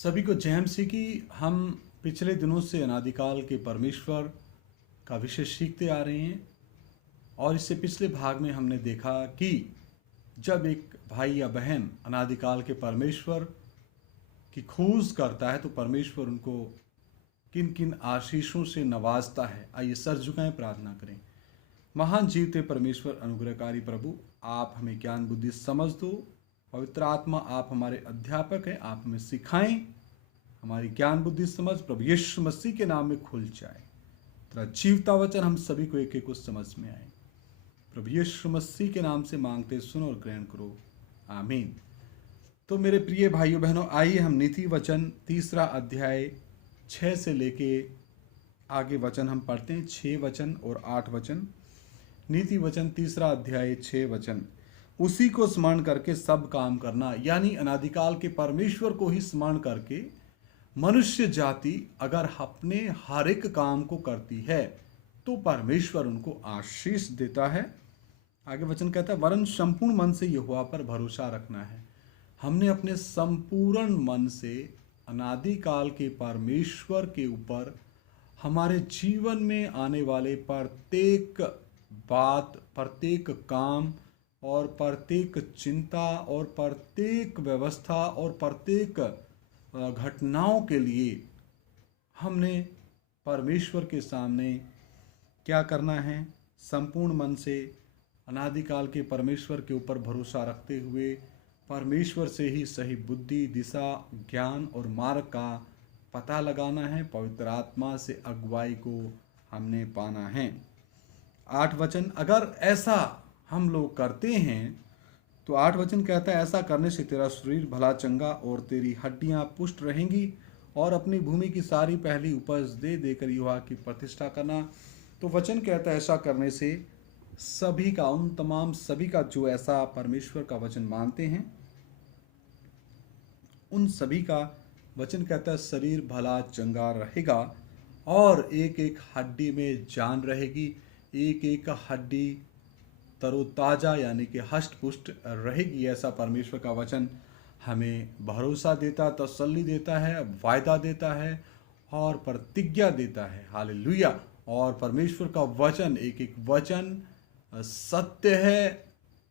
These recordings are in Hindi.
सभी को जय मसीह की। हम पिछले दिनों से अनादिकाल के परमेश्वर का विषय सीखते आ रहे हैं और इससे पिछले भाग में हमने देखा कि जब एक भाई या बहन अनादिकाल के परमेश्वर की खोज करता है तो परमेश्वर उनको किन किन आशीषों से नवाजता है। आइए सर झुकाएं, प्रार्थना करें। महान जीवते परमेश्वर अनुग्रहकारी प्रभु, आप हमें ज्ञान बुद्धि समझ दो। पवित्र आत्मा, आप हमारे अध्यापक हैं, आप हमें सिखाएं। हमारी ज्ञान बुद्धि समझ प्रभु यीशु मसीह के नाम में खुल जाए। तेरा जीवता वचन हम सभी को एक एक को समझ में आए। प्रभु यीशु मसीह के नाम से मांगते, सुनो और ग्रहण करो, आमीन। तो मेरे प्रिय भाइयों बहनों, आइए हम नीति वचन 3 अध्याय 6 से लेके आगे वचन हम पढ़ते हैं। 6 वचन और 8 वचन। नीति वचन 3 अध्याय 6 वचन। उसी को स्मरण करके सब काम करना, यानी अनादिकाल के परमेश्वर को ही स्मरण करके मनुष्य जाति अगर अपने हर एक काम को करती है तो परमेश्वर उनको आशीष देता है। आगे वचन कहता है, वरन संपूर्ण मन से यहोवा पर भरोसा रखना है। हमने अपने संपूर्ण मन से अनादिकाल के परमेश्वर के ऊपर हमारे जीवन में आने वाले प्रत्येक बात, प्रत्येक काम और प्रत्येक चिंता और प्रत्येक व्यवस्था और प्रत्येक घटनाओं के लिए हमने परमेश्वर के सामने क्या करना है? संपूर्ण मन से अनादिकाल के परमेश्वर के ऊपर भरोसा रखते हुए परमेश्वर से ही सही बुद्धि, दिशा, ज्ञान और मार्ग का पता लगाना है। पवित्र आत्मा से अगुवाई को हमने पाना है। 8 वचन, अगर ऐसा हम लोग करते हैं तो 8 वचन कहता है, ऐसा करने से तेरा शरीर भला चंगा और तेरी हड्डियां पुष्ट रहेंगी और अपनी भूमि की सारी पहली उपज दे देकर यहोवा की प्रतिष्ठा करना। तो वचन कहता है ऐसा करने से सभी का, उन तमाम सभी का जो ऐसा परमेश्वर का वचन मानते हैं, उन सभी का वचन कहता है शरीर भला चंगा रहेगा और एक एक हड्डी में जान रहेगी, एक एक हड्डी तरोताजा यानी कि हष्ट पुष्ट रहेगी। ऐसा परमेश्वर का वचन हमें भरोसा देता, तसल्ली देता है, वायदा देता है और प्रतिज्ञा देता है। हालेलुया। और परमेश्वर का वचन, एक एक वचन सत्य है,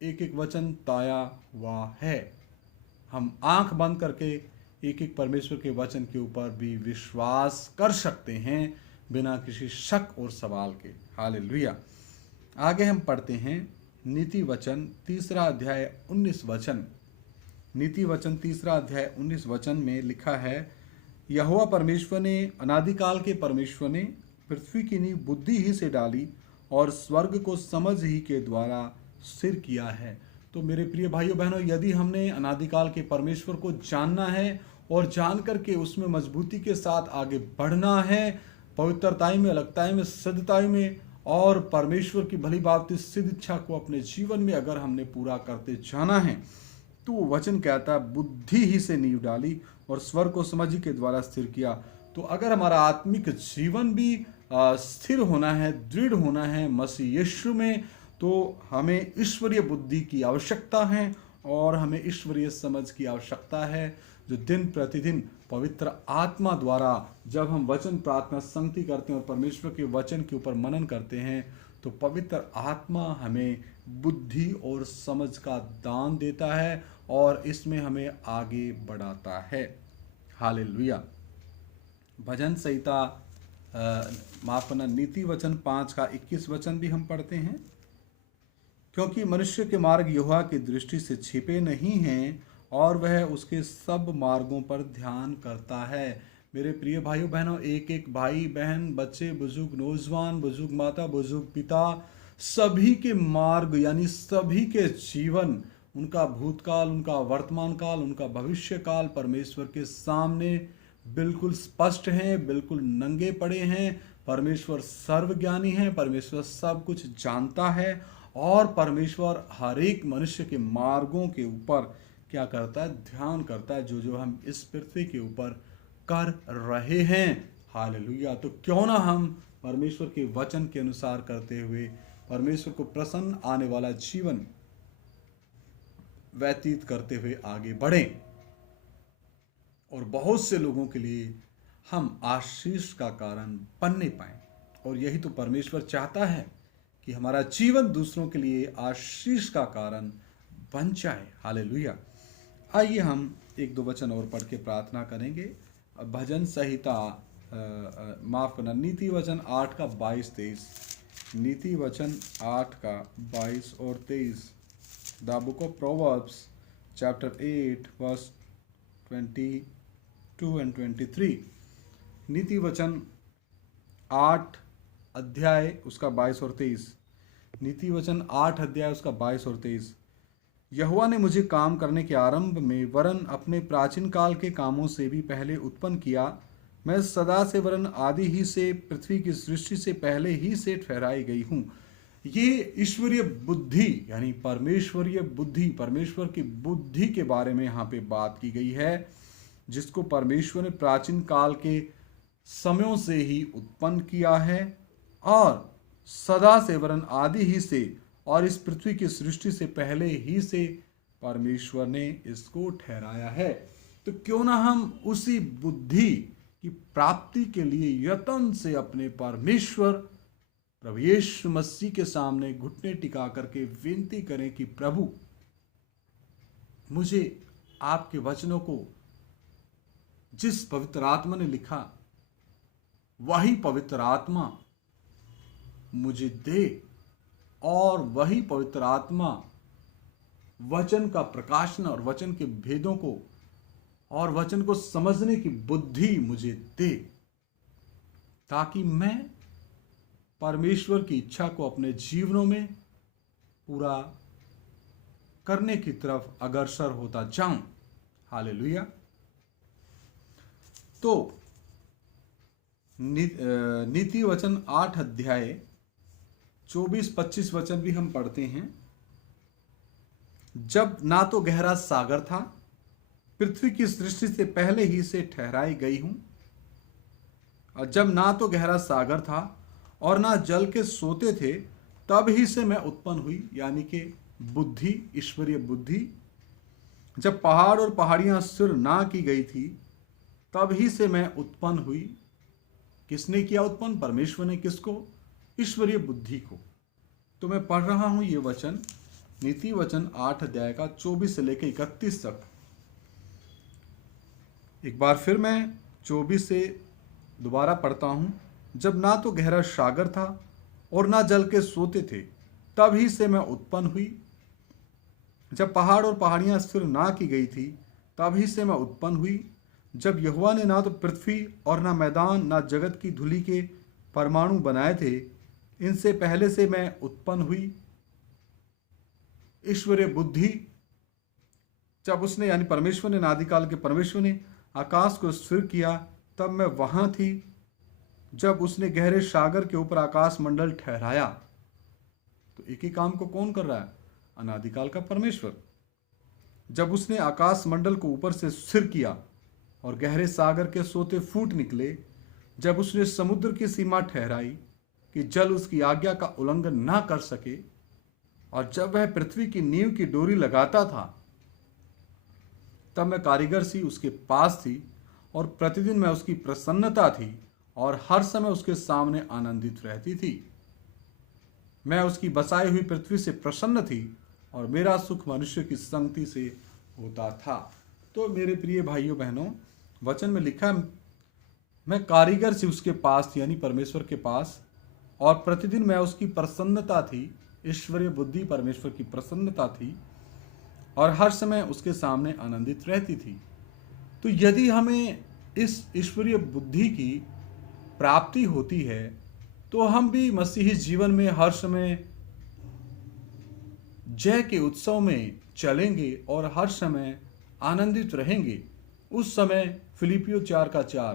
एक एक वचन ताया हुआ है। हम आंख बंद करके एक एक परमेश्वर के वचन के ऊपर भी विश्वास कर सकते हैं बिना किसी शक और सवाल के। हालेलुया। आगे हम पढ़ते हैं नीति वचन 3 अध्याय 19 वचन। नीति वचन 3 अध्याय 19 वचन में लिखा है, यहोवा परमेश्वर ने, अनादिकाल के परमेश्वर ने पृथ्वी की नींव बुद्धि ही से डाली और स्वर्ग को समझ ही के द्वारा स्थिर किया है। तो मेरे प्रिय भाइयों बहनों, यदि हमने अनादिकाल के परमेश्वर को जानना है और जान करके उसमें मजबूती के साथ आगे बढ़ना है, पवित्रताई में, अलगताई में, सिद्धताई में, और परमेश्वर की भली भांति सिद्ध इच्छा को अपने जीवन में अगर हमने पूरा करते जाना है, तो वचन कहता है बुद्धि ही से नींव डाली और स्वर्ग को समझ ही के द्वारा स्थिर किया। तो अगर हमारा आत्मिक जीवन भी स्थिर होना है, दृढ़ होना है मसीह यीशु में, तो हमें ईश्वरीय बुद्धि की आवश्यकता है और हमें ईश्वरीय समझ की आवश्यकता है, जो दिन प्रतिदिन पवित्र आत्मा द्वारा जब हम वचन प्रार्थना संगति करते हैं और परमेश्वर के वचन के ऊपर मनन करते हैं, तो पवित्र आत्मा हमें बुद्धि और समझ का दान देता है और इसमें हमें आगे बढ़ाता है। हालेलुया। भजन संहिता माफ करना, नीति वचन 5 का 21 वचन भी हम पढ़ते हैं, क्योंकि मनुष्य के मार्ग यहोवा की दृष्टि से छिपे नहीं हैं और वह उसके सब मार्गों पर ध्यान करता है। मेरे प्रिय भाइयों बहनों, एक एक भाई बहन, बच्चे, बुजुर्ग, नौजवान, बुजुर्ग माता, बुजुर्ग पिता, सभी के मार्ग यानी सभी के जीवन, उनका भूतकाल, उनका वर्तमान काल, उनका भविष्य काल परमेश्वर के सामने बिल्कुल स्पष्ट हैं, बिल्कुल नंगे पड़े हैं। परमेश्वर सर्वज्ञानी है, परमेश्वर सब कुछ जानता है और परमेश्वर हर एक मनुष्य के मार्गों के ऊपर क्या करता है? ध्यान करता है, जो जो हम इस पृथ्वी के ऊपर कर रहे हैं। हालेलुया। तो क्यों ना हम परमेश्वर के वचन के अनुसार करते हुए परमेश्वर को प्रसन्न आने वाला जीवन व्यतीत करते हुए आगे बढ़ें। और बहुत से लोगों के लिए हम आशीष का कारण बनने पाएं। और यही तो परमेश्वर चाहता है कि हमारा जीवन दूसरों के लिए आशीष का कारण बन जाए। हालेलुया। आइए हम एक दो वचन और पढ़ के प्रार्थना करेंगे। भजन संहिता माफ करना, नीति वचन 8 का 22-23। नीति वचन 8 का 22 और 23। The book of Proverbs chapter 8 verse 22 and 23। नीति वचन 8 अध्याय उसका 22 और 23। नीति वचन 8 अध्याय उसका 22 और 23। यहोवा ने मुझे काम करने के आरंभ में वरन अपने प्राचीन काल के कामों से भी पहले उत्पन्न किया। मैं सदा से वरन आदि ही से, पृथ्वी की सृष्टि से पहले ही से ठहराई गई हूँ। ये ईश्वरीय बुद्धि यानी परमेश्वरीय बुद्धि, परमेश्वर की बुद्धि के बारे में यहाँ पे बात की गई है, जिसको परमेश्वर ने प्राचीन काल के समयों से ही उत्पन्न किया है और सदा से वरन आदि ही से और इस पृथ्वी की सृष्टि से पहले ही से परमेश्वर ने इसको ठहराया है। तो क्यों ना हम उसी बुद्धि की प्राप्ति के लिए यत्न से अपने परमेश्वर प्रभु यीशु मसीह के सामने घुटने टिका करके विनती करें कि प्रभु, मुझे आपके वचनों को जिस पवित्र आत्मा ने लिखा वही पवित्र आत्मा मुझे दे और वही पवित्र आत्मा वचन का प्रकाशन और वचन के भेदों को और वचन को समझने की बुद्धि मुझे दे, ताकि मैं परमेश्वर की इच्छा को अपने जीवनों में पूरा करने की तरफ अग्रसर होता जाऊं। हालेलुया। तो नीति वचन 8 अध्याय 24-25 वचन भी हम पढ़ते हैं। जब ना तो गहरा सागर था, पृथ्वी की सृष्टि से पहले ही से ठहराई गई हूं। और जब ना तो गहरा सागर था और ना जल के सोते थे, तब ही से मैं उत्पन्न हुई, यानी कि बुद्धि, ईश्वरीय बुद्धि। जब पहाड़ और पहाड़ियां स्थिर ना की गई थी, तब ही से मैं उत्पन्न हुई। किसने किया उत्पन्न? परमेश्वर ने। किसको? ईश्वरीय बुद्धि को। तो मैं पढ़ रहा हूं ये वचन, नीति वचन 8 अध्याय का 24 से लेकर 31 तक। एक बार फिर मैं 24 से दोबारा पढ़ता हूं। जब ना तो गहरा सागर था और ना जल के सोते थे, तब ही से मैं उत्पन्न हुई। जब पहाड़ और पहाड़ियां स्थिर ना की गई थी, तब ही से मैं उत्पन्न हुई। जब यहोवा ने ना तो पृथ्वी और ना मैदान ना जगत की धूलि के परमाणु बनाए थे, इनसे पहले से मैं उत्पन्न हुई। ईश्वरीय बुद्धि, जब उसने यानी परमेश्वर ने, आदिकाल के परमेश्वर ने आकाश को स्थिर किया, तब मैं वहां थी। जब उसने गहरे सागर के ऊपर आकाश मंडल ठहराया, तो एक ही काम को कौन कर रहा है? अनादिकाल का परमेश्वर। जब उसने आकाश मंडल को ऊपर से स्थिर किया और गहरे सागर के सोते फूट निकले, जब उसने समुद्र की सीमा ठहराई कि जल उसकी आज्ञा का उल्लंघन ना कर सके, और जब वह पृथ्वी की नींव की डोरी लगाता था, तब मैं कारीगर सी उसके पास थी और प्रतिदिन मैं उसकी प्रसन्नता थी और हर समय उसके सामने आनंदित रहती थी। मैं उसकी बसाई हुई पृथ्वी से प्रसन्न थी और मेरा सुख मनुष्य की संगति से होता था। तो मेरे प्रिय भाइयों बहनों, वचन में लिखा, मैं कारीगर से उसके पास थी, यानी परमेश्वर के पास, और प्रतिदिन मैं उसकी प्रसन्नता थी। ईश्वरीय बुद्धि परमेश्वर की प्रसन्नता थी और हर समय उसके सामने आनंदित रहती थी। तो यदि हमें इस ईश्वरीय बुद्धि की प्राप्ति होती है, तो हम भी मसीही जीवन में हर समय जय के उत्सव में चलेंगे और हर समय आनंदित रहेंगे। उस समय फिलिपियो 4:4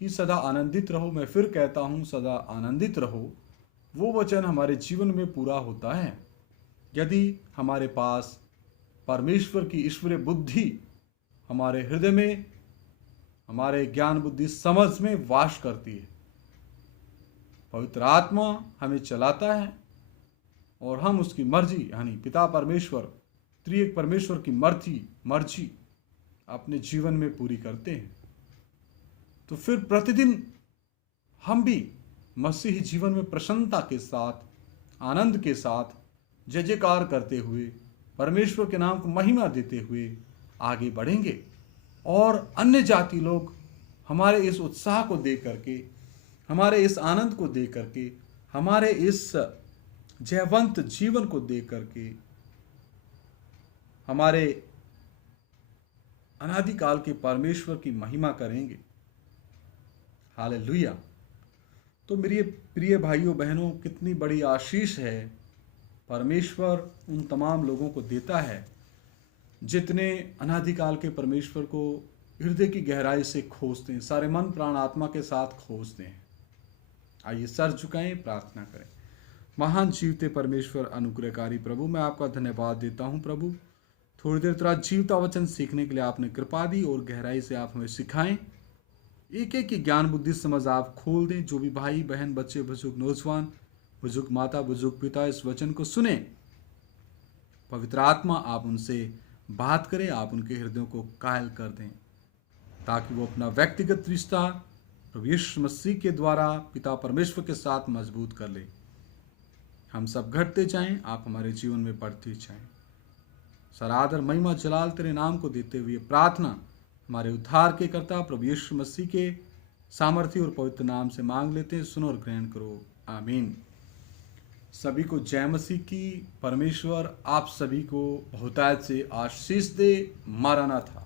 कि सदा आनंदित रहो, मैं फिर कहता हूं सदा आनंदित रहो, वो वचन हमारे जीवन में पूरा होता है यदि हमारे पास परमेश्वर की ईश्वरीय बुद्धि हमारे हृदय में, हमारे ज्ञान बुद्धि समझ में वास करती है। पवित्र आत्मा हमें चलाता है और हम उसकी मर्जी, यानी पिता परमेश्वर, त्रिएक परमेश्वर की मर्जी अपने जीवन में पूरी करते हैं, तो फिर प्रतिदिन हम भी मसीही जीवन में प्रसन्नता के साथ, आनंद के साथ, जय जयकार करते हुए, परमेश्वर के नाम को महिमा देते हुए आगे बढ़ेंगे। और अन्य जाति लोग हमारे इस उत्साह को देख करके, हमारे इस आनंद को देख करके, हमारे इस जयवंत जीवन को देख करके, हमारे अनादिकाल के परमेश्वर की महिमा करेंगे। हालेलुया। तो मेरे प्रिय भाइयों बहनों, कितनी बड़ी आशीष है परमेश्वर उन तमाम लोगों को देता है जितने अनादिकाल के परमेश्वर को हृदय की गहराई से खोजते हैं, सारे मन प्राण आत्मा के साथ खोजते हैं। आइए सर झुकाएं, प्रार्थना करें। महान जीवते परमेश्वर, अनुग्रहकारी प्रभु, मैं आपका धन्यवाद देता हूं प्रभु। थोड़ी देर तेरा जीवता वचन सीखने के लिए आपने कृपा दी और गहराई से आप हमें सिखाएं। एक एक की ज्ञान बुद्धि समझ आप खोल दें। जो भी भाई बहन, बच्चे, बुजुर्ग, नौजवान, बुजुर्ग माता, बुजुर्ग पिता इस वचन को सुने, पवित्र आत्मा आप उनसे बात करें, आप उनके हृदयों को कायल कर दें, ताकि वो अपना व्यक्तिगत रिश्ता प्रभु यीशु मसीह के द्वारा पिता परमेश्वर के साथ मजबूत कर ले। हम सब घटते जाएं, आप हमारे जीवन में बढ़ते जाएं। सर आदर महिमा जलाल तेरे नाम को देते हुए प्रार्थना हमारे उद्धार के कर्ता प्रभु यीशु मसीह के सामर्थ्य और पवित्र नाम से मांग लेते हैं। सुनो और ग्रहण करो, आमीन। सभी को जय मसीह की। परमेश्वर आप सभी को बहुतायत से आशीष दे। मारानाथा।